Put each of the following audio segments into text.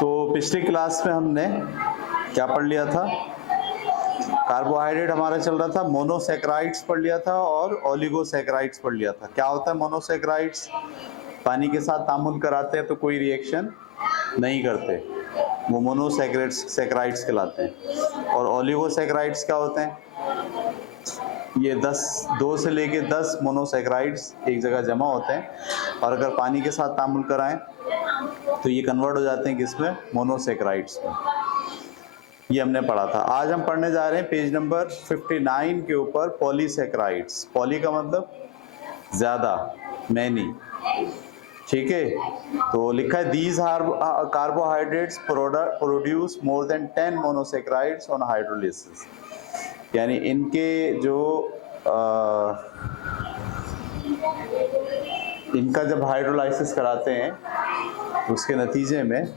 तो पिछली क्लास में हमने क्या पढ़ लिया था? कार्बोहाइड्रेट हमारा चल रहा था, मोनोसैकेराइड्स पढ़ लिया था और ओलिगोसैकेराइड्स पढ़ लिया था। क्या होता है मोनोसैकेराइड्स? पानी के साथ तामुल कराते हैं तो कोई रिएक्शन नहीं करते, वो मोनोसैकेराइड्स कहलाते हैं। और ओलिगोसैकेराइड्स क्या होते हैं? ये 2 से लेके 10 मोनोसैकेराइड्स एक जगह जमा होते हैं और अगर पानी के साथ तामुल कराएं तो ये कन्वर्ट हो जाते हैं किसमें? मोनोसैकेराइड्स में। ये हमने पढ़ा था। आज हम पढ़ने जा रहे हैं पेज नंबर 59 के ऊपर पॉलीसैकेराइड्स। पॉली का मतलब ज्यादा, मैनी, ठीक है। तो लिखा है these are carbohydrates produce more than 10 monosaccharides on hydrolysis. यानी इनके जो इनका जब हाइड्रोलाइसिस कराते हैं तो उसके नतीजे में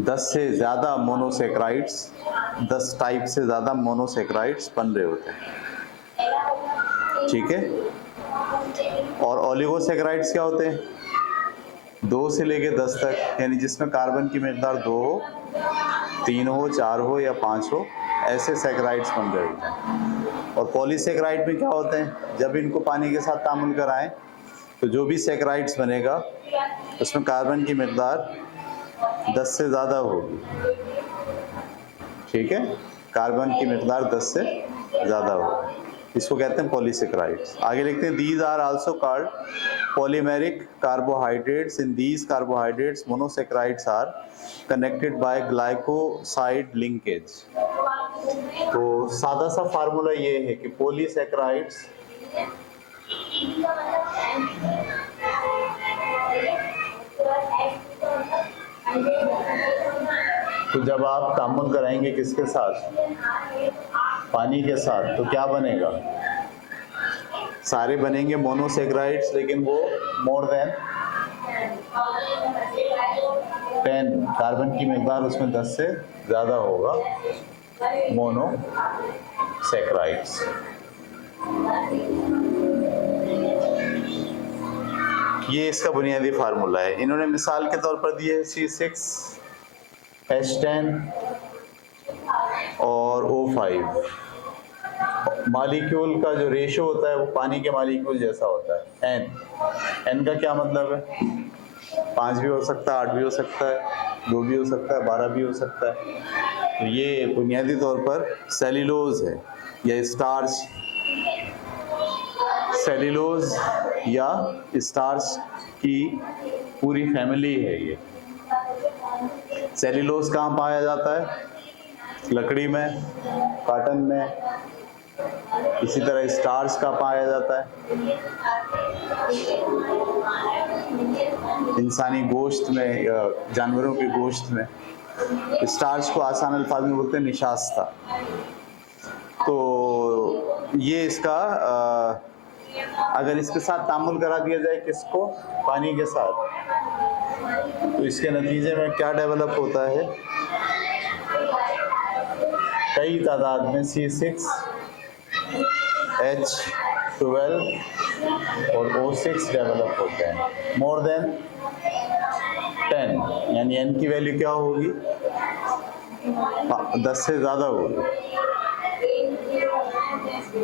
10 से ज़्यादा मोनोसैकेराइड्स, 10 टाइप से ज़्यादा मोनोसैकेराइड्स बन रहे होते हैं, ठीक है। और ओलिगोसैकेराइड्स क्या होते हैं? 2 से लेके 10 तक, यानी जिसमें कार्बन की मिकदार 2 हो, 3 हो, 4 हो या 5 हो, ऐसे सैकेराइड्स बन रहे होते हैं। और पॉलीसैकेराइड में क्या होते हैं? जब इनको पानी के साथ तामुल कराएं तो जो भी सैकेराइड्स बनेगा उसमें कार्बन की मिकदार 10 से ज़्यादा होगी, ठीक है। कार्बन की मिकदार 10 से ज़्यादा होगी, इसको कहते हैं पॉलीसैकेराइड्स। आगे लिखते हैं these are also called polymeric carbohydrates. In these carbohydrates monosaccharides are connected by glycoside linkage. तो सादा सा फार्मूला ये है कि पॉलीसैकेराइड्स तो जब आप तामुल कराएंगे किसके साथ? पानी के साथ, तो क्या बनेगा? सारे बनेंगे मोनोसैकेराइड्स, लेकिन वो मोर देन 10, कार्बन की मिकदार उसमें 10 से ज़्यादा होगा, मोनोसैकेराइड्स। ये इसका बुनियादी फार्मूला है। इन्होंने मिसाल के तौर पर दिए C6H10 और O5। मॉलिक्यूल का जो रेशो होता है वो पानी के मॉलिक्यूल जैसा होता है, N का क्या मतलब है? 5 भी हो सकता है, 8 भी हो सकता है, 2 भी हो सकता है, 12 भी हो सकता है। तो ये बुनियादी तौर पर सेल्यूलोज है या स्टार्च, सेल्यूलोज या स्टार्च की पूरी फैमिली है ये। सेल्यूलोज कहाँ पाया जाता है? लकड़ी में, कॉटन में। इसी तरह स्टार्च का पाया जाता है इंसानी गोश्त में, जानवरों के गोश्त में। स्टार्च को आसान अल्फाज में बोलते हैं निशास्ता। तो ये इसका अगर इसके साथ तामुल करा दिया जाए, किसको? पानी के साथ, तो इसके नतीजे में क्या डेवलप होता है? कई तादाद में C6H12 और O6 डेवलप होते हैं, मोर देन 10, यानी N की वैल्यू क्या होगी? 10 से ज़्यादा होगी,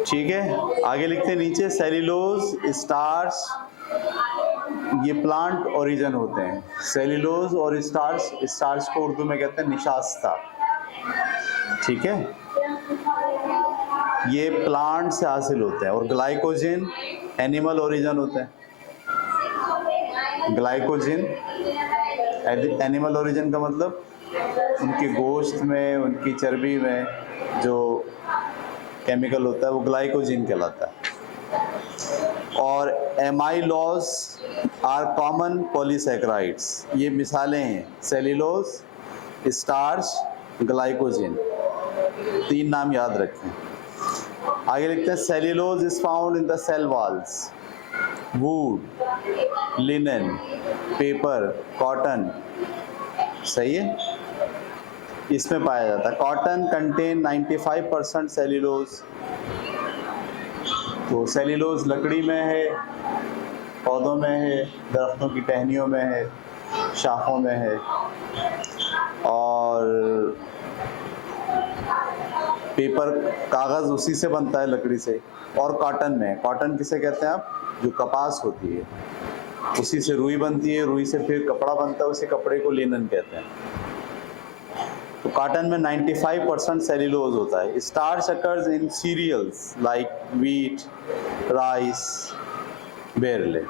ठीक है। आगे लिखते हैं नीचे सेल्यूलोज, स्टार्च, ये प्लांट ओरिजिन होते हैं। सेल्यूलोज और स्टार्च को उर्दू में कहते हैं निशास्ता, ठीक है। ये प्लांट से हासिल होते हैं। और ग्लाइकोजन एनिमल ओरिजिन होते हैं। ग्लाइकोजन एनिमल ओरिजिन का मतलब उनके गोश्त में, उनकी चर्बी में जो केमिकल होता है वो ग्लाइकोजन कहलाता है। और एमाइलोज आर कॉमन पॉलीसैकेराइड्स, ये मिसालें हैं, सेल्यूलोज, स्टार्च, ग्लाइकोजन, 3 नाम याद रखें। आगे लिखते हैं cellulose is found in the cell walls, wood, linen, paper, cotton, सही है, इसमें पाया जाता है। Cotton contain 95% cellulose. तो सेल्यूलोज लकड़ी में है, पौधों में है, दरख्तों की टहनियों में है, शाखों में है, और पेपर कागज़ उसी से बनता है, लकड़ी से। और कॉटन में, कॉटन किसे कहते हैं आप, जो कपास होती है उसी से रुई बनती है, रुई से फिर कपड़ा बनता है, उसी कपड़े को लिनन कहते हैं। तो कॉटन में 95% सेल्यूलोज होता है। Starch occurs in cereals like wheat, rice, barley,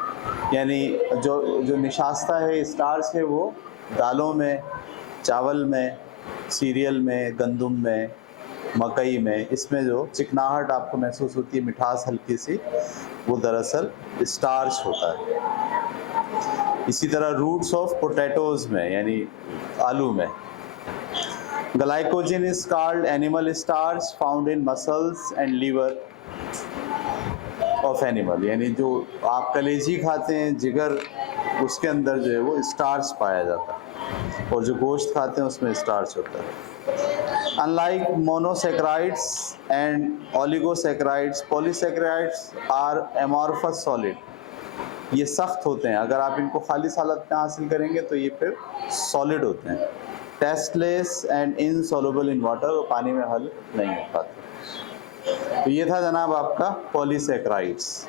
यानी जो निशास्ता है, स्टार्च है, वो दालों में, चावल में, सीरियल में, गंदुम में, मकई में, इसमें जो चिकनाहट आपको महसूस होती है, मिठास हल्की सी, वो दरअसल स्टार्च होता है। इसी तरह रूट्स ऑफ पोटैटोज में, यानी आलू में। Glycogen is called animal starch found in muscles and liver of animal, यानी जो आप कलेजी खाते हैं, जिगर, उसके अंदर जो है वो स्टार्च पाया जाता है, और जो गोश्त खाते हैं उसमें स्टार्च होता है। Unlike monosaccharides and oligosaccharides, polysaccharides are amorphous solid. ये सख्त होते हैं, अगर आप इनको खाली हालत में हासिल करेंगे तो ये फिर सॉलिड होते हैं। Tasteless and insoluble in water, और पानी में हल नहीं हो पाते। तो ये था जनाब आपका पॉलीसैकेराइड्स।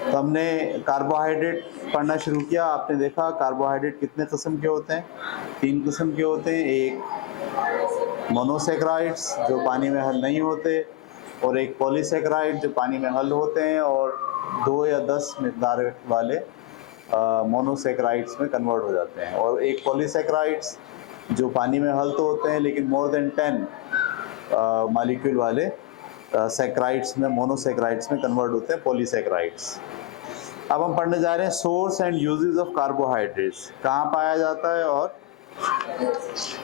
तो हमने कार्बोहाइड्रेट पढ़ना शुरू किया। आपने देखा कार्बोहाइड्रेट कितने किस्म के होते हैं, 3 किस्म के होते हैं। एक मोनोसैकेराइड्स जो पानी में हल नहीं होते, और एक पॉलीसैकेराइड जो पानी में हल होते हैं और 2 या 10 मिकदार वाले मोनोसैकेराइड्स में कन्वर्ट हो जाते हैं, और एक पॉलीसैकेराइड्स जो पानी में हल तो होते हैं लेकिन मोर देन 10 मॉलिक्यूल वाले सैकेराइड्स में, मोनोसैकेराइड्स में कन्वर्ट होते हैं, पॉलीसैकेराइड्स। अब हम पढ़ने जा रहे हैं source and uses of carbohydrates, कहाँ पाया जाता है और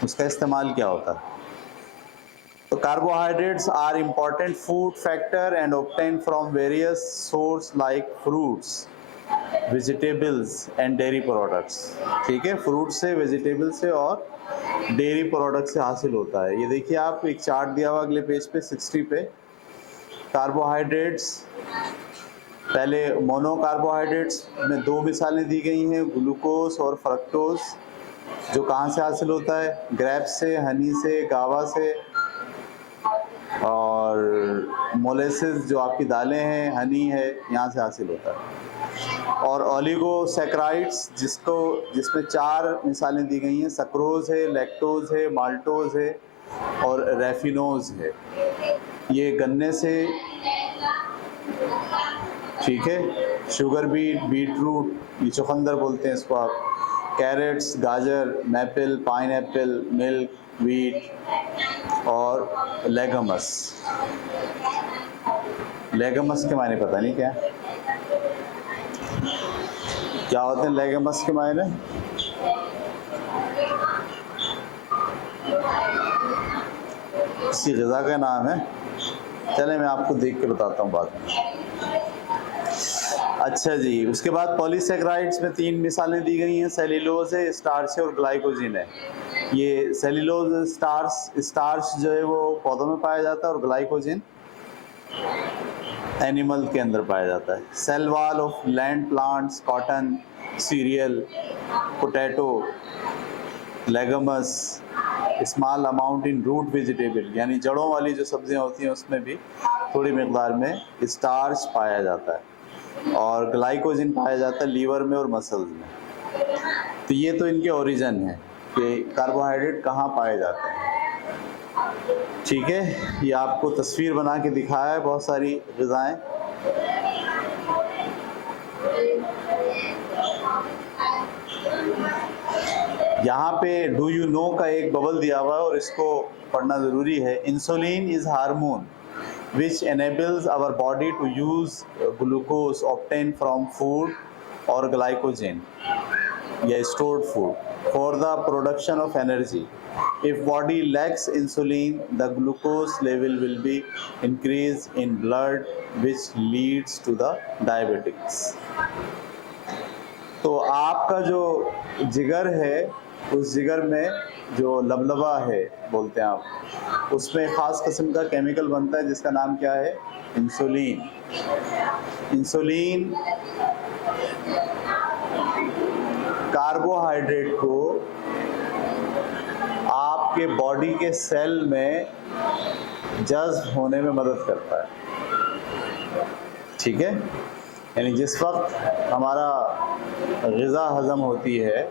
उसका इस्तेमाल क्या होता है। तो carbohydrates are important food factor and obtain from various source like fruits, vegetables and dairy products. ठीक है, फ्रूट से, वेजिटेबल से और डेयरी प्रोडक्ट से हासिल होता है। ये देखिए, आप एक चार्ट दिया हुआ अगले पेज पे 60 पे, कार्बोहाइड्रेट्स, पहले मोनो कार्बोहाइड्रेट्स में 2 मिसालें दी गई हैं, ग्लूकोज और फ्रक्टोज, जो कहाँ से हासिल होता है, ग्रेप्स से, हनी से, गावा से, और मोलेसिस जो आपकी दालें हैं, हनी है, यहाँ से हासिल होता है। और ओलिगोसैकेराइड्स जिसमें 4 मिसालें दी गई हैं, सक्रोज है, लैक्टोज है, माल्टोज है और रैफिनोज है। ये गन्ने से, ठीक है, शुगर बीट, बीटरूट, ये चुकंदर बोलते हैं इसको आप, कैरेट्स, गाजर, मैपल, पाइनएप्पल, मिल्क, वीट और लेगमस। लेगमस के मायने पता नहीं क्या होते हैं लेगमस के मायने। किसी ग़िज़ा का नाम है, चले मैं आपको देख के बताता हूँ बाद में। अच्छा जी, उसके बाद पॉलीसैकेराइड्स में 3 मिसालें दी गई हैं, सेल्यूलोज है, स्टार्च है और ग्लाइकोजन है। ये सेल्यूलोज, स्टार्च जो है वो पौधों में पाया जाता है, और ग्लाइकोजन एनिमल के अंदर पाया जाता है। Cell wall of land plants, cotton, cereal, potato, legumes, small amount in root vegetable, यानी जड़ों वाली जो सब्जियां होती हैं उसमें भी थोड़ी मिकदार में स्टार्च पाया जाता है, और ग्लाइकोजन पाया जाता है लीवर में और मसल्स में। तो ये तो इनके ओरिजिन है कि कार्बोहाइड्रेट कहाँ पाए जाते हैं। ठीक है, ये आपको तस्वीर बना के दिखाया है बहुत सारी ग़िज़ाएं। यहाँ पे डू यू नो का एक बबल दिया हुआ है और इसको पढ़ना ज़रूरी है। Insulin is hormone which enables our body to use glucose obtained from food or glycogen या stored food for the production of energy. If body lacks insulin, the glucose level will be increased in blood which leads to the diabetics. तो आपका जो जिगर है, उस जिगर में जो लबलबा है बोलते हैं आप, उसमें ख़ास किस्म का केमिकल बनता है जिसका नाम क्या है, इंसुलिन। इंसुलिन कार्बोहाइड्रेट को आपके बॉडी के सेल में जज्ब होने में मदद करता है, ठीक है। यानी जिस वक्त हमारा ग़िज़ा हज़म होती है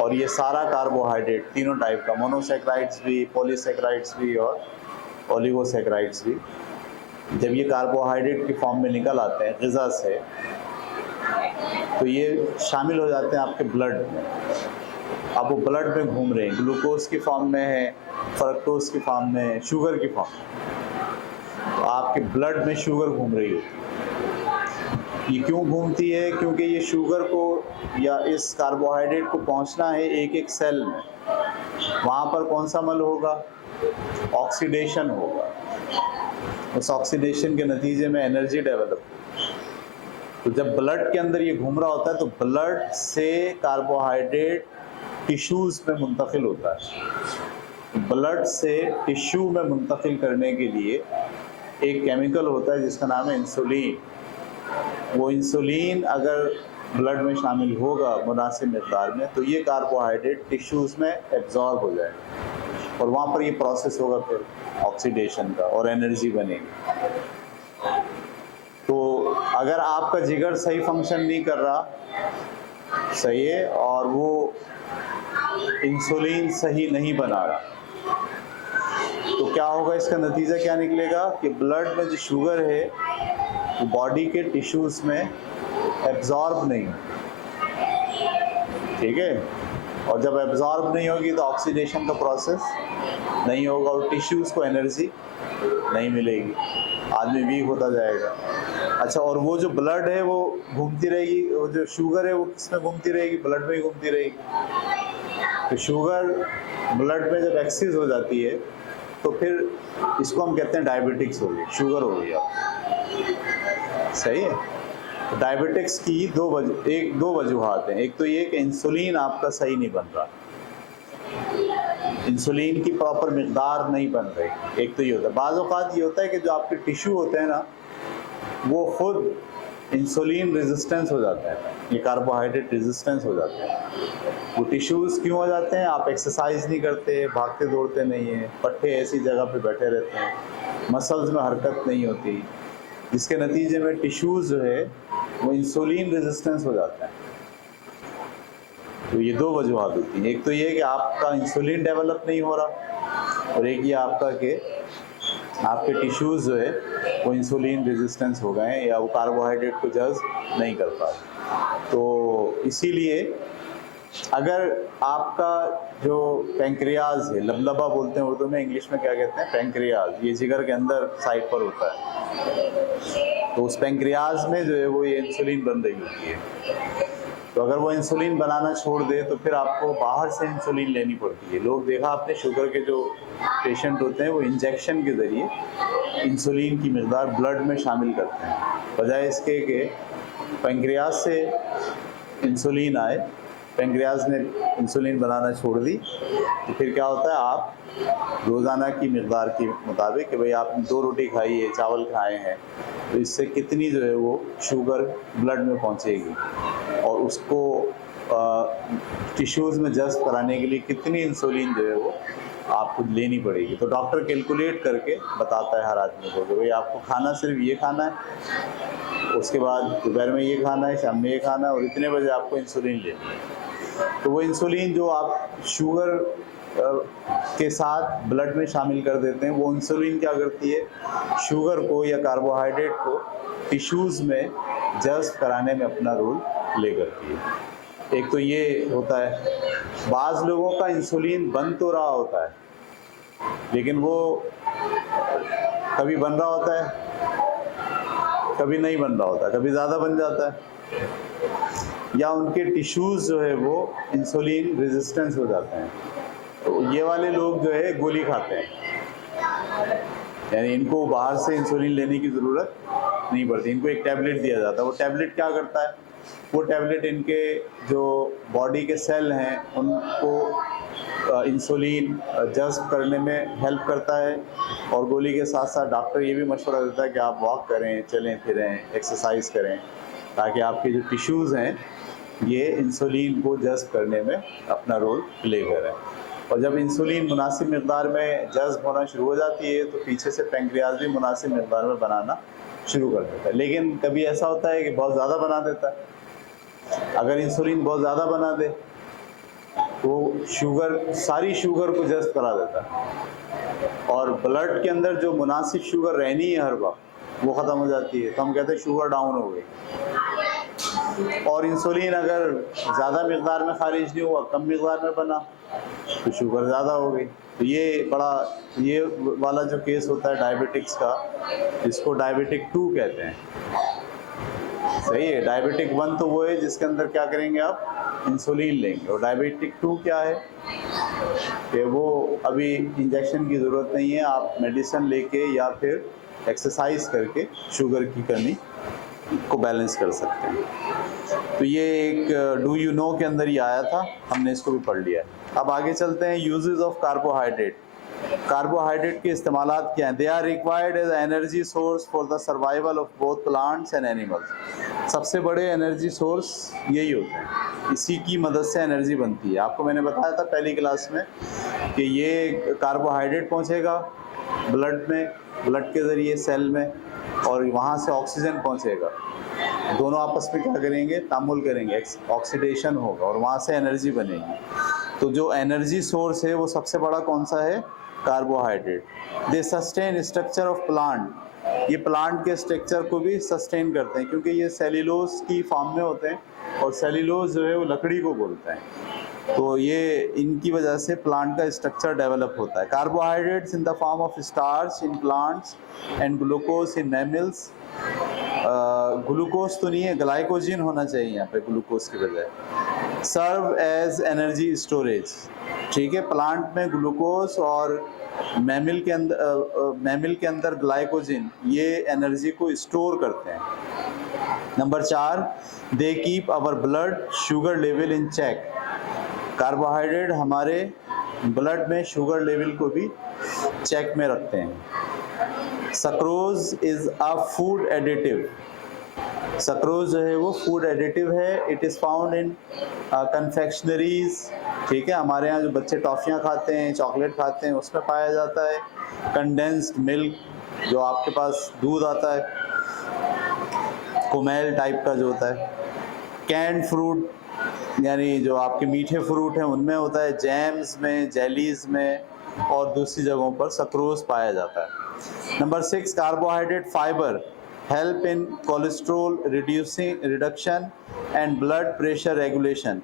और ये सारा कार्बोहाइड्रेट तीनों टाइप का, मोनोसैकराइड्स भी, पॉलीसैकराइड्स भी और ओलिगोसैकराइड्स भी, जब ये कार्बोहाइड्रेट की फॉर्म में निकल आते हैं ग़िज़ा से, तो ये शामिल हो जाते हैं आपके ब्लड में। अब वो ब्लड में घूम रहे हैं, ग्लूकोज की फॉर्म में है, फ्रक्टोज की फॉर्म में है, शुगर की फॉर्म में। तो आपके ब्लड में शुगर घूम रही होती है। ये क्यों घूमती है? क्योंकि ये शुगर को या इस कार्बोहाइड्रेट को पहुंचना है एक एक सेल में। वहाँ पर कौन सा अमल होगा? ऑक्सीडेशन होगा। उस ऑक्सीडेशन के नतीजे में एनर्जी डेवलप होगी। तो जब ब्लड के अंदर ये घूम रहा होता है तो ब्लड से कार्बोहाइड्रेट टिश्यूज़ में मुंतकिल होता है। ब्लड से टिश्यू में मुंतकिल करने के लिए एक केमिकल होता है जिसका नाम है इंसुलिन। वो इंसुलिन अगर ब्लड में शामिल होगा मुनासिब मिक़दार में, तो ये कार्बोहाइड्रेट टिश्यूज़ में एब्जॉर्ब हो जाएगा और वहाँ पर ये प्रोसेस होगा फिर ऑक्सीडेशन का और एनर्जी बनेगी। तो अगर आपका जिगर सही फंक्शन नहीं कर रहा, सही है, और वो इंसुलिन सही नहीं बना रहा, तो क्या होगा? इसका नतीजा क्या निकलेगा कि ब्लड में जो शुगर है वो बॉडी के टिश्यूज़ में एब्जॉर्ब नहीं होगी, ठीक है। और जब एब्जॉर्ब नहीं होगी तो ऑक्सीडेशन का प्रोसेस नहीं होगा और टिश्यूज़ को एनर्जी नहीं मिलेगी, आदमी वीक होता जाएगा। अच्छा, और वो जो ब्लड है वो घूमती रहेगी, वो जो शुगर है वो किस में घूमती रहेगी? ब्लड में ही घूमती रहेगी। तो शुगर ब्लड में जब एक्सेस हो जाती है तो फिर इसको हम कहते हैं डायबिटिक्स हो गई, शुगर हो गई आप, सही है। तो डायबिटिक्स की दो वजूहात हैं। एक तो ये कि इंसुलिन आपका सही नहीं बन रहा, इंसुलिन की प्रॉपर मिकदार नहीं बन रही, एक तो ये होता है। बाज़ औक़ात ये होता है कि जो आपके टिश्यू होते हैं ना, वो खुद इंसुलिन रेजिस्टेंस हो जाता है, ये कार्बोहाइड्रेट रेजिस्टेंस हो जाते हैं। वो टिश्यूज़ क्यों हो जाते हैं? आप एक्सरसाइज नहीं करते, भागते दौड़ते नहीं हैं, पट्टे ऐसी जगह पे बैठे रहते हैं, मसल्स में हरकत नहीं होती, जिसके नतीजे में टिश्यूज़ जो है वो इंसुलिन रेजिस्टेंस हो जाता है। तो ये दो वजूहात होती हैं। एक तो ये कि आपका इंसुलिन डेवलप नहीं हो रहा, और एक ये आपका कि आपके टिश्यूज़ जो है वो इंसुलिन रेजिस्टेंस हो गए हैं या वो कार्बोहाइड्रेट को जज़्ब नहीं कर पा रहे। तो इसीलिए अगर आपका जो पैंक्रियाज है, लबलबा बोलते हैं उर्दू में, इंग्लिश में क्या कहते हैं? पैंक्रियाज, ये जिगर के अंदर साइड पर होता है। तो उस पैंक्रियाज में जो है वो ये इंसुलिन बन रही होती है। तो अगर वो इंसुलिन बनाना छोड़ दे तो फिर आपको बाहर से इंसुलिन लेनी पड़ती है। लोग देखा आपने, शुगर के जो पेशेंट होते हैं वो इंजेक्शन के ज़रिए इंसुलिन की मिक़दार ब्लड में शामिल करते हैं, बजाय इसके कि पैंक्रियाज से इंसुलिन आए। पैंक्रियाज ने इंसुलिन बनाना छोड़ दी तो फिर क्या होता है? आप रोज़ाना की मिक़दार के मुताबिक कि भाई आपने 2 रोटी खाई है, चावल खाए हैं, तो इससे कितनी जो है वो शुगर ब्लड में पहुंचेगी और उसको टिश्यूज़ में जज़्ब कराने के लिए कितनी इंसुलिन जो है वो आपको लेनी पड़ेगी। तो डॉक्टर कैलकुलेट करके बताता है हर आदमी को कि भाई आपको खाना सिर्फ ये खाना है, उसके बाद दोपहर में ये खाना है, शाम में ये खाना है, और इतने बजे आपको इंसुलिन लेनी है। तो वो इंसुलिन जो आप शुगर के साथ ब्लड में शामिल कर देते हैं, वो इंसुलिन क्या करती है? शुगर को या कार्बोहाइड्रेट को टिश्यूज़ में जज़्ब कराने में अपना रोल प्ले करती है। एक तो ये होता है। बाज़ लोगों का इंसुलिन बन तो रहा होता है, लेकिन वो कभी बन रहा होता है, कभी नहीं बन रहा होता, कभी ज़्यादा बन जाता है, या उनके टिश्यूज़ जो है वो इंसुलिन रेजिस्टेंस हो जाते हैं। तो ये वाले लोग जो है गोली खाते हैं, यानी इनको बाहर से इंसुलिन लेने की ज़रूरत नहीं पड़ती, इनको एक टैबलेट दिया जाता है। वो टैबलेट क्या करता है? वो टैबलेट इनके जो बॉडी के सेल हैं उनको इंसुलिन जज़्ब करने में हेल्प करता है, और गोली के साथ साथ डॉक्टर ये भी मशवरा देता है कि आप वॉक करें, चलें फिरें, एक्सरसाइज करें, ताकि आपके जो टिश्यूज़ हैं ये इंसुलिन को जज़्ब करने में अपना रोल प्ले करें। और जब इंसुलिन मुनासिब मकदार में जज्ब होना शुरू हो जाती है तो पीछे से पेंक्रियाज भी मुनासिब मकदार में बनाना शुरू कर देता है। लेकिन कभी ऐसा होता है कि बहुत ज़्यादा बना देता है। अगर इंसुलिन बहुत ज़्यादा बना दे तो शुगर, सारी शुगर को जज्ब करा देता है और ब्लड के अंदर जो मुनासिब शुगर रहनी है हर वक्त वो ख़त्म हो जाती है, तो हम कहते हैं शुगर डाउन हो गई। और इंसुलिन अगर ज़्यादा मकदार में खारिज नहीं हुआ, कम मकदार में बना, तो शुगर ज़्यादा हो गई। तो ये वाला जो केस होता है डायबिटिक्स का, इसको डायबिटिक 2 कहते हैं। सही है। डायबिटिक 1 तो वो है जिसके अंदर क्या करेंगे आप, इंसुलिन लेंगे, और डायबिटिक 2 क्या है कि वो अभी इंजेक्शन की ज़रूरत नहीं है, आप मेडिसिन लेके या फिर एक्सरसाइज करके शुगर की कमी को बैलेंस कर सकते हैं। तो ये एक डू यू नो के अंदर ही आया था, हमने इसको भी पढ़ लिया है। अब आगे चलते हैं, यूजेस ऑफ कार्बोहाइड्रेट। कार्बोहाइड्रेट के इस्तेमालात क्या हैं? They are required as energy source for the survival of both plants and animals. सबसे बड़े एनर्जी सोर्स यही होते हैं, इसी की मदद से एनर्जी बनती है। आपको मैंने बताया था पहली क्लास में कि ये कार्बोहाइड्रेट पहुंचेगा ब्लड में, ब्लड के ज़रिए सेल में, और वहाँ से ऑक्सीजन पहुँचेगा। दोनों आपस में क्या करेंगे, तामुल करेंगे, ऑक्सीडेशन होगा और वहाँ से एनर्जी बनेगी। तो जो एनर्जी सोर्स है वो सबसे बड़ा कौन सा है? Carbohydrate. They sustain structure of plant. ये प्लांट के स्ट्रक्चर को भी सस्टेन करते हैं क्योंकि ये सेल्यूलोज की फॉर्म में होते हैं और सेल्यूलोज जो है वो लकड़ी को बोलते हैं। तो ये इनकी वजह से प्लांट का स्ट्रक्चर डेवलप होता है। Carbohydrates in the form of starch in plants and glucose in mammals. Glucose तो नहीं है, ग्लाइकोजन होना चाहिए यहाँ पे ग्लूकोज की बजाय। Serve as energy storage. ठीक है, प्लांट में ग्लूकोज और मैमल के अंदर ग्लाइकोजन, ये एनर्जी को स्टोर करते हैं। Number 4, they keep our blood sugar level in check. Carbohydrate हमारे ब्लड में शुगर लेवल को भी चेक में रखते हैं। Sucrose is a food additive. Sucrose जो है वो फूड एडिटिव है। It is found in confectioneries. ठीक है, हमारे यहाँ जो बच्चे टॉफ़ियाँ खाते हैं, चॉकलेट खाते हैं, उसमें पाया जाता है। कंडेंस्ड मिल्क, जो आपके पास दूध आता है कुमेल टाइप का जो होता है। कैंड फ्रूट, यानी जो आपके मीठे फ्रूट हैं उनमें होता है। जैम्स में, जेलीज़ में और दूसरी जगहों पर सक्रोज पाया जाता है। Number 6, carbohydrate fibre help in cholesterol reduction and blood pressure regulation.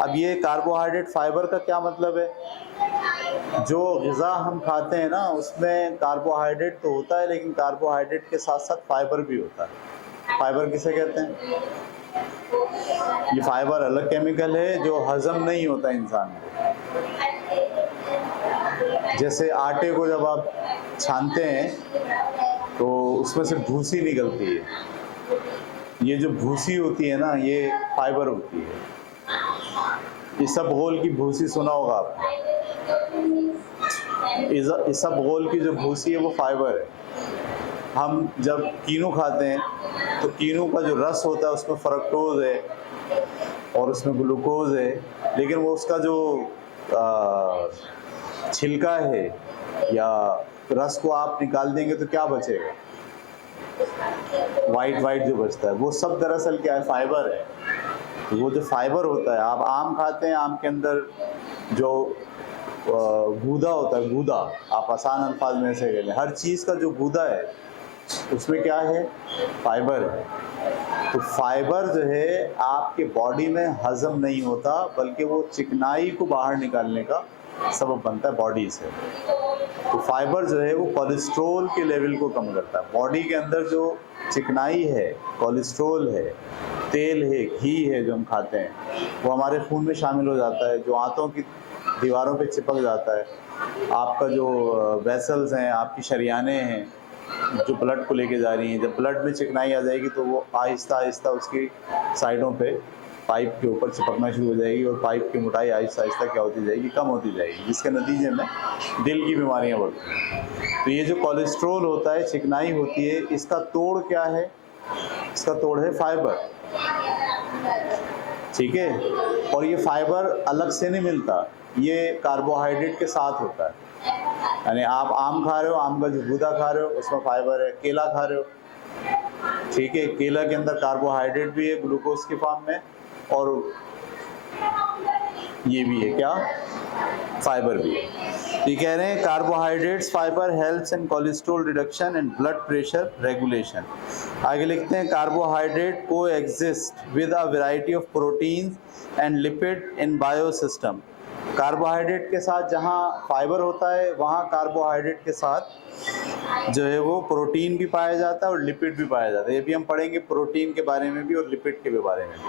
अब ये कार्बोहाइड्रेट फाइबर का क्या मतलब है? जो ग़िज़ा हम खाते हैं ना उसमें कार्बोहाइड्रेट तो होता है, लेकिन कार्बोहाइड्रेट के साथ साथ फाइबर भी होता है। फाइबर किसे कहते हैं? ये फाइबर अलग केमिकल है जो हजम नहीं होता इंसान को। जैसे आटे को जब आप छानते हैं तो उसमें से भूसी निकलती है। ये जो भूसी होती है ना, ये फाइबर होती है। इसबगोल की भूसी सुना होगा आपने। इसबगोल की जो भूसी है वो फाइबर है। हम जब कीनू खाते हैं तो कीनू का जो रस होता है उसमें फ्रक्टोज है और उसमें ग्लूकोज है, लेकिन वो उसका जो छिलका है या रस को आप निकाल देंगे तो क्या बचेगा? वाइट जो बचता है वो सब दरअसल क्या है? फाइबर है। तो वो जो फाइबर होता है, आप आम खाते हैं, आम के अंदर जो गूदा होता है, गूदा, आप आसान अल्फाज में से कह लें, हर चीज़ का जो गूदा है उसमें क्या है? फाइबर है। तो फाइबर जो है आपके बॉडी में हजम नहीं होता, बल्कि वो चिकनाई को बाहर निकालने का सबब बनता है बॉडी से। तो फाइबर जो है वो कोलेस्ट्रोल के लेवल को कम करता है। बॉडी के अंदर जो चिकनाई है, कोलेस्ट्रोल है, तेल है, घी है जो हम खाते हैं, वो हमारे खून में शामिल हो जाता है, जो आंतों की दीवारों पे चिपक जाता है। आपका जो वेसल्स हैं, आपकी शरियानें हैं जो ब्लड को लेके जा रही हैं, जब ब्लड में चिकनाई आ जाएगी तो वो आहिस्ता आहिस्ता उसकी साइडों पे पाइप के ऊपर चिपकना शुरू हो जाएगी और पाइप की मोटाई आहिस्ता आहिस्ता क्या होती जाएगी? कम होती जाएगी, जिसके नतीजे में दिल की बीमारियां बढ़ती हैं। तो ये जो कोलेस्ट्रोल होता है, चिकनाई होती है, इसका तोड़ क्या है? इसका तोड़ है फाइबर। ठीक है, और ये फाइबर अलग से नहीं मिलता, ये कार्बोहाइड्रेट के साथ होता है। यानी आप आम खा रहे हो, आम का जो गूदा खा रहे हो उसमें फाइबर है, केला खा रहे हो, ठीक है, केला के अंदर कार्बोहाइड्रेट भी है ग्लूकोज के फॉर्म में, और ये भी है क्या, फाइबर भी है। ये कह रहे हैं carbohydrates fibre helps in cholesterol reduction and blood pressure regulation. आगे लिखते हैं कार्बोहाइड्रेट को exist with a variety of proteins and lipid in biosystem. Carbohydrate के साथ जहाँ फाइबर होता है वहाँ कार्बोहाइड्रेट के साथ जो है वो प्रोटीन भी पाया जाता है और लिपिड भी पाया जाता है। ये भी हम पढ़ेंगे प्रोटीन के बारे में भी और लिपिड के भी बारे में भी।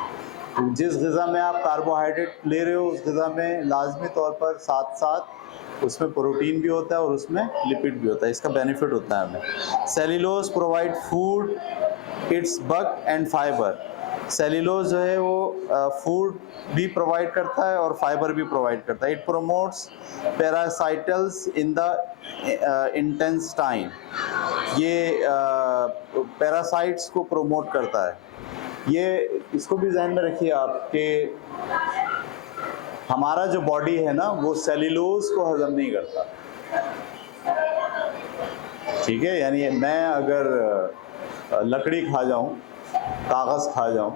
तो जिस ग़िज़ा में आप कार्बोहाइड्रेट ले रहे हो उस ग़िज़ा में लाजमी तौर पर साथ साथ उसमें प्रोटीन भी होता है और उसमें लिपिड भी होता है, इसका बेनिफिट होता है हमें। Cellulose provide food, it's bug and fibre. Cellulose जो है वो फूड भी प्रोवाइड करता है और फाइबर भी प्रोवाइड करता है। It promotes parasites in the intestine. ये पैरासाइट्स को प्रोमोट करता है। ये इसको भी ध्यान में रखिए आप कि हमारा जो बॉडी है ना वो सेल्यूलोज को हजम नहीं करता, ठीक है। यानी मैं अगर लकड़ी खा जाऊं, कागज़ खा जाऊं,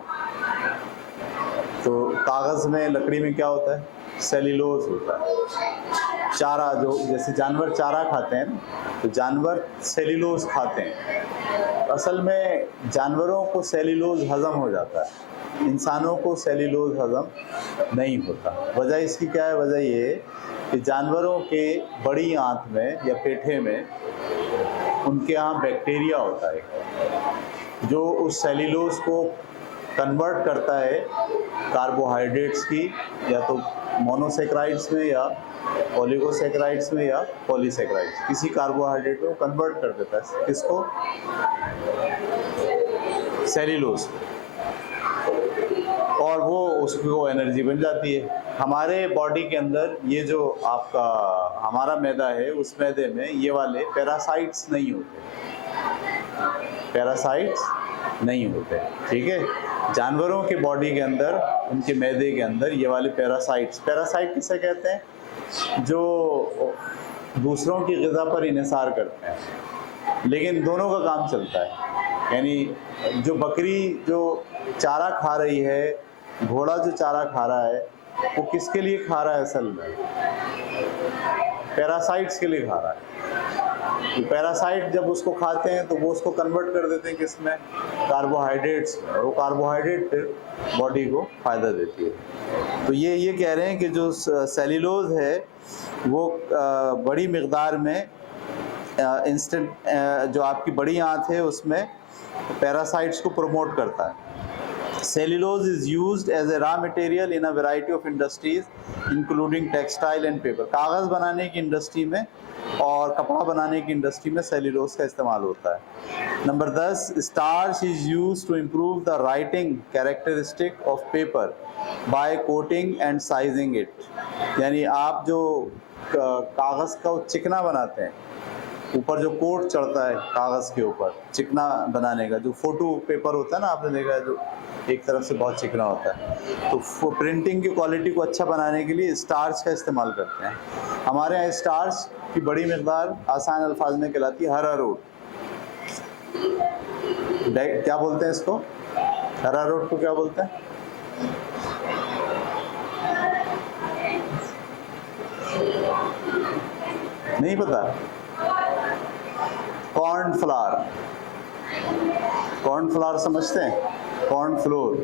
तो कागज़ में, लकड़ी में क्या होता है, सेल्यूलोज होता है। चारा, जो जैसे जानवर चारा खाते हैं ना, तो जानवर सेल्यूलोज खाते हैं। असल में जानवरों को सेल्यूलोज हज़म हो जाता है, इंसानों को सेल्यूलोज हज़म नहीं होता। वजह इसकी क्या है? वजह ये है कि जानवरों के बड़ी आंत में या पेठे में उनके यहाँ बैक्टीरिया होता है जो उस सेल्यूलोज को कन्वर्ट करता है कार्बोहाइड्रेट्स की, या तो मोनोसेक्राइड्स में या ओलिगोसेक्राइड्स में या पॉलीसेक्राइड्स, किसी कार्बोहाइड्रेट में कन्वर्ट कर देता है। किसको? सेल्यूलोज। और वो उसको एनर्जी बन जाती है। हमारे बॉडी के अंदर ये जो आपका हमारा मैदा है, उस मैदे में ये वाले पैरासाइट्स नहीं होते, पैरासाइट्स नहीं होते, ठीक है। जानवरों के बॉडी के अंदर, उनके मैदे के अंदर ये वाले पैरासाइट्स, पैरासाइट किसे कहते हैं? जो दूसरों की ग़िज़ा पर इन्हिसार करते हैं, लेकिन दोनों का काम चलता है। यानी जो बकरी जो चारा खा रही है, घोड़ा जो चारा खा रहा है, वो किसके लिए खा रहा है? असल में पैरासाइट्स के लिए खा रहा है। तो पैरासाइट जब उसको खाते हैं तो वो उसको कन्वर्ट कर देते हैं किसमें? कार्बोहाइड्रेट्स में, और वो कार्बोहाइड्रेट फिर बॉडी को फ़ायदा देती है। तो ये कह रहे हैं कि जो सेल्यूलोज है वो बड़ी मिक़दार में जो आपकी बड़ी आंत है उसमें पैरासाइट्स को प्रमोट करता है। Cellulose is used as a raw material in a variety of industries, including textile and paper. कागज़ बनाने की इंडस्ट्री में और कपड़ा बनाने की इंडस्ट्री में सेल्यूलोज का इस्तेमाल होता है। Number 10, starch is used to improve the writing characteristic of paper by coating and sizing it. यानी आप जो कागज़ का चिकना बनाते हैं, ऊपर जो कोट चढ़ता है कागज़ के ऊपर चिकना बनाने का, जो फोटो पेपर होता है ना, आपने देखा है, जो एक तरफ से बहुत चिकना होता है, तो प्रिंटिंग की क्वालिटी को अच्छा बनाने के लिए स्टार्च का इस्तेमाल करते हैं। हमारे यहाँ स्टार्च की बड़ी मिक़दार आसान अल्फाज में कहलाती है अरारोट। क्या बोलते हैं इसको? अरारोट को क्या बोलते हैं? नहीं पता? कॉर्नफ्लावर। कॉर्नफ्लावर समझते हैं? कॉर्नफ्लोर।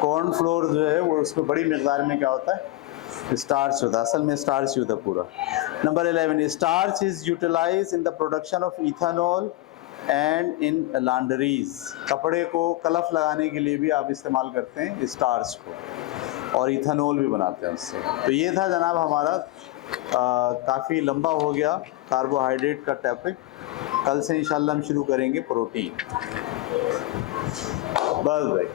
कॉर्नफ्लोर जो है वो उसमें बड़ी मिक़दार में क्या होता है? स्टार्च होता है। असल में स्टार्च ही होता है पूरा। Number 11, starch is utilise in the production of ethanol and in laundries. कपड़े को कलफ लगाने के लिए भी आप इस्तेमाल करते हैं स्टार्च को, और इथानॉल भी बनाते हैं उससे। तो ये था जनाब हमारा काफ़ी लंबा हो गया कार्बोहाइड्रेट का टॉपिक। कल से इंशाल्लाह हम शुरू करेंगे प्रोटीन। बस भाई।